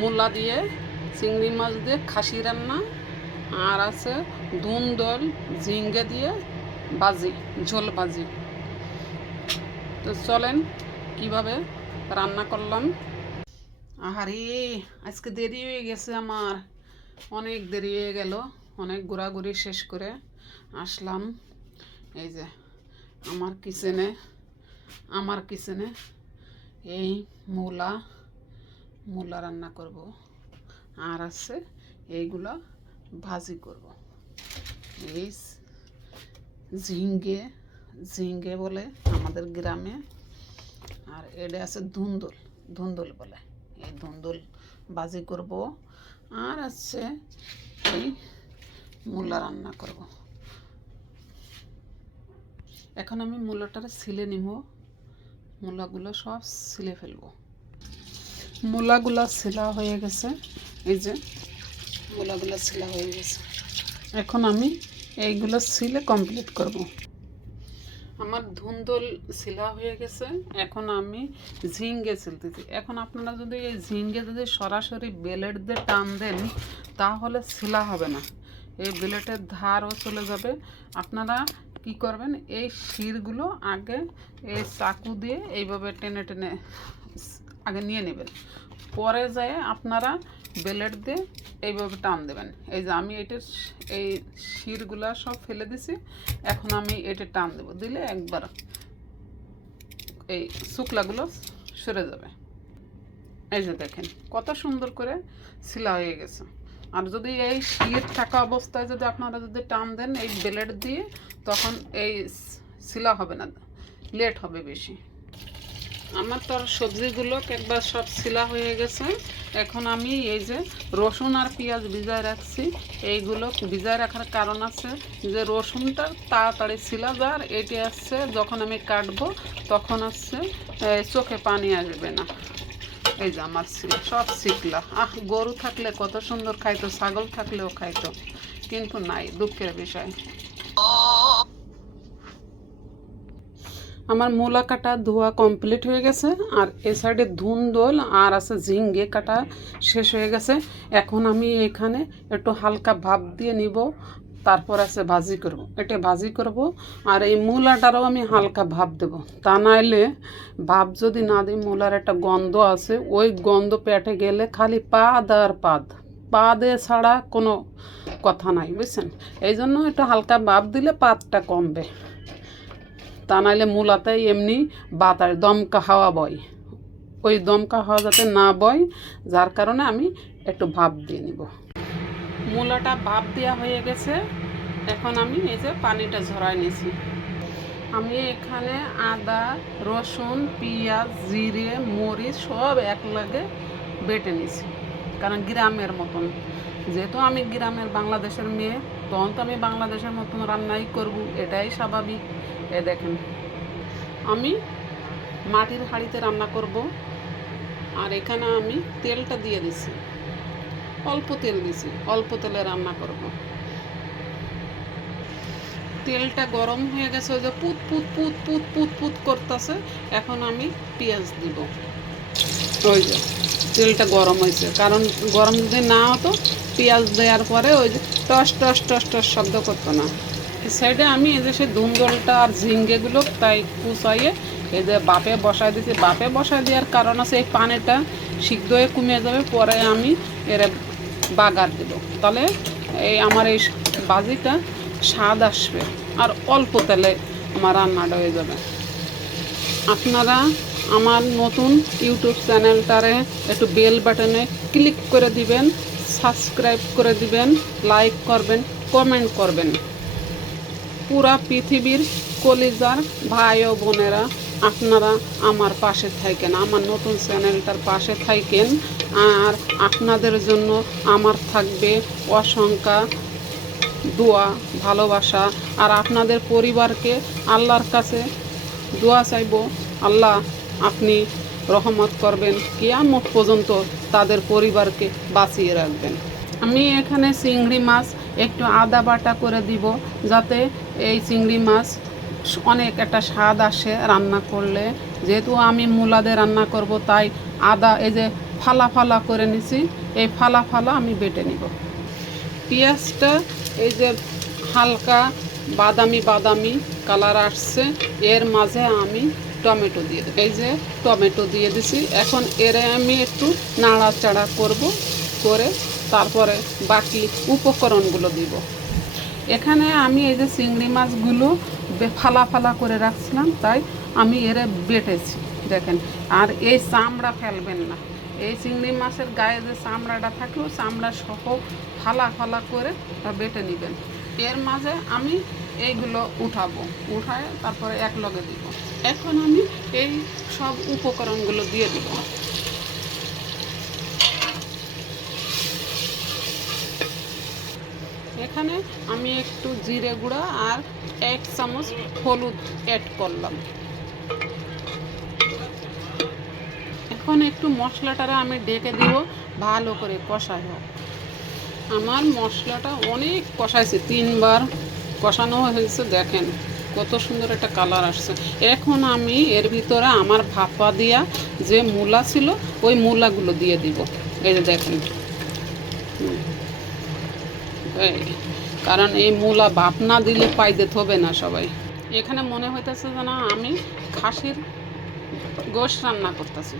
মূলা দিয়ে চিংড়ি মাছ দিয়ে খাসি রান্না, আর আছে ধুন্দল ঝিঙ্গে দিয়ে ভাজি, ঝোল ভাজি। তো চলেন কিভাবে রান্না করলাম। আহারে, আজকে দেরি হয়ে গেছে, আমার অনেক দেরি হয়ে গেল। অনেক ঘোরাঘুরি শেষ করে আসলাম এই যে আমার কিচেনে এই মূলা রান্না করব, আর আছে এইগুলো ভাজি করব। এই ঝিঙ্গে বলে আমাদের গ্রামে, আর এটা আছে ধুন্দল বলে। এই ধুন্দল ভাজি করব, আর আছে এই মূলা রান্না করব। এখন আমি মূলাটারে ছিলে নিব, মূলাগুলো সব ছিলে ফেলবো। মূলাগুলো ছিলা হয়ে গেছে, এই যে মূলাগুলো ছিলা হয়ে গেছে। এখন আমি এইগুলো ছিলে কমপ্লিট করব। আমার ধুন্দল ছিলা হয়ে গেছে, এখন আমি ঝিঙ্গে ছিলতেছি। এখন আপনারা যদি এই ঝিঙ্গে যদি সরাসরি ব্লেড দিয়ে টান দেন তাহলে ছিলা হবে না, এই ব্লেডের ধারও চলে যাবে। আপনারা কি করবেন, এই শিরগুলো আগে এই চাকু দিয়ে এইভাবে টেনে টেনে আগে নিয়ে নেবেন, পরে যায় আপনারা ব্লেড দিয়ে এইভাবে টান দেবেন। এই যে আমি এটার এই শিরগুলা সব ফেলে দিছি, এখন আমি এটা টান দেব, দিলে একবার এই শুকলাগুলো সরে যাবে। এই যে দেখেন কত সুন্দর করে ছিলা হয়ে গেছে। আর যদি এই শির থাকা অবস্থায় যদি আপনারা যদি টান দেন এই ব্লেড দিয়ে, তখন এই ছিলা হবে না, লেট হবে বেশি। আমার তো আর সবজিগুলো একবার সব ছিলা হয়ে গেছে। এখন আমি এই যে রসুন আর পেঁয়াজ ভিজায় রাখছি, এইগুলো ভিজায় রাখার কারণ আছে যে রসুনটা তাড়াতাড়ি ছিলা যায়, আর এটি আসছে যখন আমি কাটবো তখন আসছে চোখে পানি আসবে না। এই যে আমার সব শিখলা। গরু থাকলে কত সুন্দর খাইতো, ছাগল থাকলেও খাইতো, কিন্তু নাই, দুঃখের বিষয়। আমার মূলা কাটা ধোয়া কমপ্লিট হয়ে গেছে, আর এ সাইডে ধুন্দল আর আছে ঝিঙ্গে কাটা শেষ হয়ে গেছে। এখন আমি এখানে একটু হালকা ভাপ দিয়ে নিব, তারপর আছে ভাজি করব, এটা ভাজি করব। আর এই মূলাটারও আমি হালকা ভাপ দেব, তা নাইলে ভাপ যদি না দিই মূলার একটা গন্ধ আছে, ওই গন্ধ পেটে গেলে খালি পাদ আর পাদে ছাড়া কোনো কথা নাই, বুঝছেন। এই জন্য একটু হালকা ভাপ দিলে পাদটা কমবে, তা নাইলে মূলাতে এমনি বাতাস দমকা হাওয়া বয়, ওই দমকা হাওয়া যাতে না বয়, যার কারণে আমি একটু ভাপ দিয়ে নিব। মূলাটা ভাপ দেওয়া হয়ে গেছে, এখন আমি এই যে পানিটা ঝরাই নিয়েছি। আমি এখানে আদা, রসুন, পেঁয়াজ, জিরে, মরিচ সব এক লাগে বেটে নিয়েছি, কারণ গ্রামের মতন, যেহেতু আমি গ্রামের বাংলাদেশের মেয়ে, তখন তো আমি বাংলাদেশের মতন রান্নাই করব, এটাই স্বাভাবিক। এ দেখেন আমি মাটির হাঁড়িতে রান্না করব, আর এখানে আমি তেলটা দিয়ে দিছি, অল্প তেল দিছি, অল্প তেলে রান্না করব। তেলটা গরম হয়ে গেছে, ওই যে পুত পুত পুত পুত পুত পুত করতেছে। এখন আমি পেঁয়াজ দিব, ওই যে তেলটা গরম হয়েছে, কারণ গরম যদি না হতো পেঁয়াজ দেওয়ার পরে ওই যে টস টস টস টস শব্দ করতো না। এই সাইডে আমি এই যে সেই ধুন্দলটা আর ঝিঙ্গেগুলো তাই কুচাইয়ে এই যে বাপে বসায় দিয়েছি। বাপে বসায় দেওয়ার কারণ আছে এই পানিটা সিদ্ধ হয়ে কমে যাবে, পরে আমি এর বাগার দেব, তাহলে এই আমার এই ভাজিটা স্বাদ আসবে, আর অল্প তেলে আমার রান্নাটা হয়ে যাবে। আপনারা আমার নতুন ইউটিউব চ্যানেলটারে একটু বেল বাটনে ক্লিক করে দিবেন, সাবস্ক্রাইব করে দিবেন, লাইক করবেন, কমেন্ট করবেন। পুরা পৃথিবীর কলিজার ভাই ও বোনেরা আপনারা আমার পাশে থাকেন, আমার নতুন চ্যানেলটার পাশে থাকেন, আর আপনাদের জন্য আমার থাকবে অসংখ্য দোয়া, ভালোবাসা। আর আপনাদের পরিবারকে আল্লাহর কাছে দোয়া চাইব, আল্লাহ আপনি রহমত করবেন, কিয়ামত পর্যন্ত তাদের পরিবারকে বাঁচিয়ে রাখবেন। আমি এখানে চিংড়ি মাছ একটু আদা বাটা করে দিব, যাতে এই চিংড়ি মাছ অনেক একটা স্বাদ আসে রান্না করলে। যেহেতু আমি মূলা দিয়ে রান্না করব, তাই আদা এই যে ফালা ফালা করে নিছি, এই ফালা ফালা আমি বেটে নিব। পেঁয়াজটা এই যে হালকা বাদামি বাদামি কালার আসছে, এর মাঝে আমি টমেটো দিয়ে দেবো। এই যে টমেটো দিয়ে দিছি, এখন এর আমি একটু নাড়াচাড়া করব, করে তারপরে বাকি উপকরণগুলো দিব। এখানে আমি এই যে চিংড়ি মাছগুলো ফালা ফালা করে রাখছিলাম, তাই আমি এরে বেটেছি দেখেন। আর এই চামড়া ফেলবেন না, এই চিংড়ি মাছের গায়ে যে চামড়াটা থাকে ওই চামড়া সহ ফালা ফালা করে বেটে নেবেন। এর মাঝে আমি এইগুলো উঠাবো, উঠায় তারপরে এক লগে দিব। এখন আমি এই সব উপকরণগুলো দিয়ে দিব। এখানে আমি একটু জিরে গুঁড়া আর 1 চামচ হলুদ অ্যাড করলাম। এখন একটু মশলাটারে আমি ঢেকে দিব, ভালো করে কষাই হোক। আমার মশলাটা অনেক কষাইছে, 3 বার কষানো হয়েছে, দেখেন কত সুন্দর একটা কালার আসছে। এখন আমি এর ভিতরে আমার ভাপা দিয়া যে মূলা ছিল ওই মূলাগুলো দিয়ে দিব। এই যে দেখেন, কারণ এই মূলা ভাপ না দিলে পাইতে হবে না সবাই। এখানে মনে হইতেছে যেন আমি খাসির গোশ রান্না করতেছি,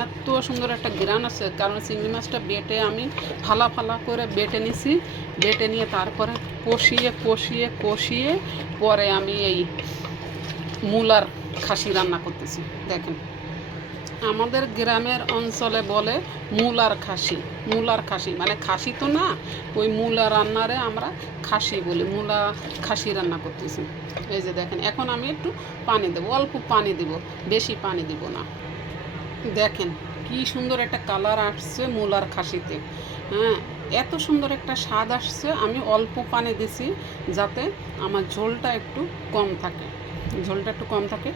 এত সুন্দর একটা ঘ্রাণ আছে। কারণ চিংড়ি মাছটা বেটে আমি ফালা ফালা করে বেটে নিছি, বেটে নিয়ে তারপরে কষিয়ে কষিয়ে কষিয়ে পরে আমি এই মূলার খাসি রান্না করতেছি। দেখেন আমাদের গ্রামের অঞ্চলে বলে মূলার খাসি। মূলার খাসি মানে খাসি তো না, ওই মূলা রান্নারে আমরা খাসি বলি, মূলা খাসি রান্না করতেছি। এই যে দেখেন, এখন আমি একটু পানি দেবো, অল্প পানি দিব, বেশি পানি দিব না। দেখেন কি সুন্দর একটা কালার আসছে মূলার খাসিতে। হ্যাঁ, এত সুন্দর একটা স্বাদ আসছে। আমি অল্প পানি দিছি যাতে আমার ঝোলটা একটু কম থাকে, ঝোলটা একটু কম থাকে।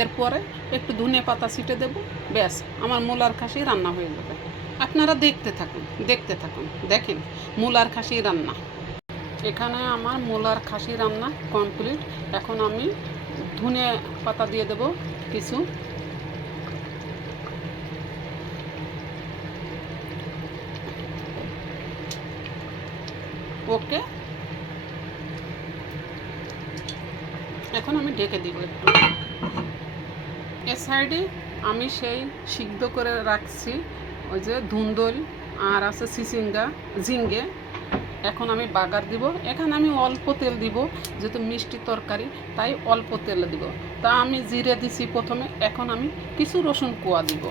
এরপরে একটু ধনে পাতা ছিটে দেবো, ব্যাস আমার মূলার খাসি রান্না হয়ে যাবে। আপনারা দেখতে থাকুন, দেখতে থাকুন। দেখেন মূলার খাসি রান্না। এখানে আমার মূলার খাসি রান্না কমপ্লিট। এখন আমি ধনে পাতা দিয়ে দেব কিছু। ওকে, এখন আমি ঢেকে দিব একটু। এ সাইডে আমি সেই সিদ্ধ করে রাখছি ওই যে ধুন্দল আর আছে চিচিঙ্গা ঝিঙ্গে। এখন আমি বাগার দিব। এখানে আমি অল্প তেল দিব, যেহেতু মিষ্টি তরকারি তাই অল্প তেল দিব। তা আমি জিরে দিছি প্রথমে, এখন আমি কিছু রসুন কোয়া দিব।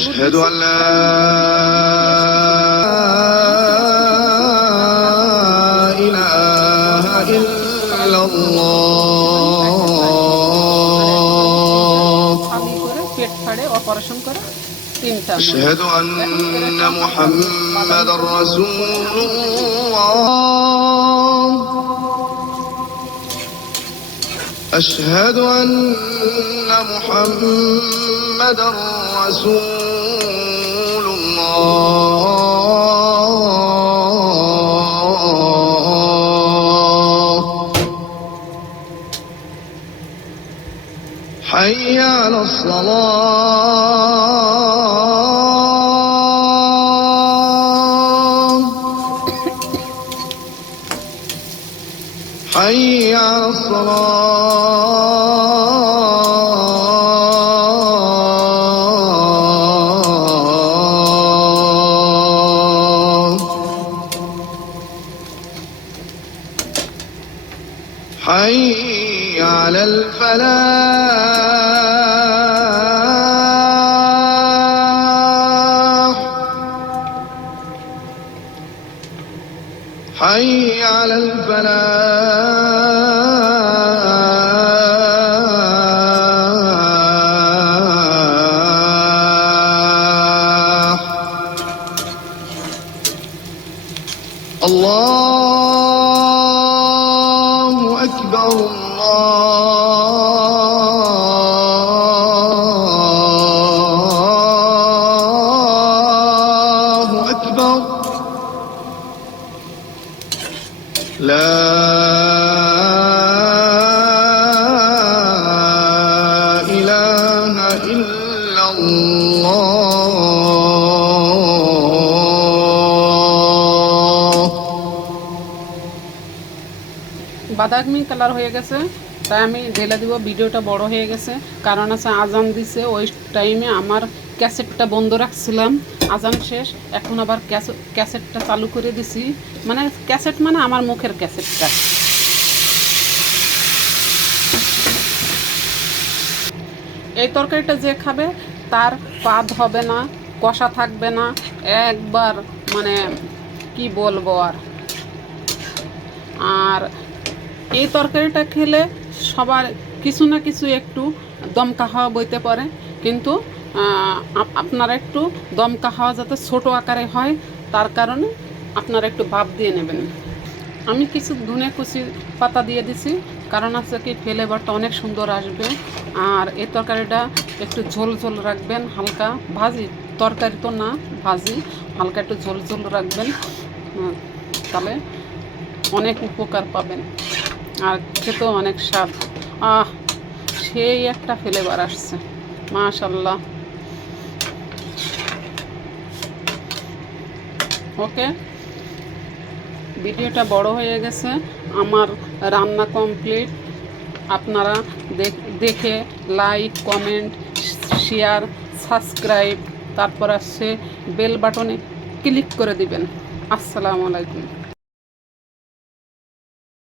أشهد أن لا إله إلا الله أشهد أن محمدا رسول الله أشهد أن محمدا رسول الله حي على الصلاة حي على الصلاة حي على الفلاح حي على الفلاح الله أكبر الله أكبر لا বাদামি কালার হয়ে গেছে, তাই আমি ঢেলে দিব। ভিডিওটা বড় হয়ে গেছে, কারণ আছে আজান দিছে, ওই টাইমে আমার ক্যাসেটটা বন্ধ রাখছিলাম। আজান শেষ, এখন আবার ক্যাসেটটা চালু করে দিছি, মানে ক্যাসেট মানে আমার মুখের ক্যাসেটটা। এই তরকারিটা যে খাবে তার পাদ হবে না, কষা থাকবে না, একবার মানে কি বলবো আর। আর এই তরকারিটা খেলে সবার কিছু না কিছু একটু দমকা হাওয়া বইতে পারে, কিন্তু আপনারা একটু দমকা হাওয়া যাতে ছোট আকারে হয় তার কারণে আপনারা একটু ভাপ দিয়ে নেবেন। আমি কিছু ধনে কুচি পাতা দিয়ে দিছি, কারণ আছে কি ফ্লেভারটা অনেক সুন্দর আসবে। আর এই তরকারিটা একটু ঝোল ঝোল রাখবেন, হালকা ভাজি তরকারি তো না, ভাজি হালকা একটু ঝোল ঝোল রাখবেন, তাহলে অনেক উপকার পাবেন আর খেতেও অনেক স্বাদ। সেই একটা ফ্লেভার আসছে, মাশাল্লাহ। ওকে, ভিডিওটা বড় হয়ে গেছে, আমার রান্না কমপ্লিট। আপনারা দেখে লাইক, কমেন্ট, শেয়ার, সাবস্ক্রাইব, তারপর আসছে বেল বাটনে ক্লিক করে দিবেন। আসসালামু আলাইকুম।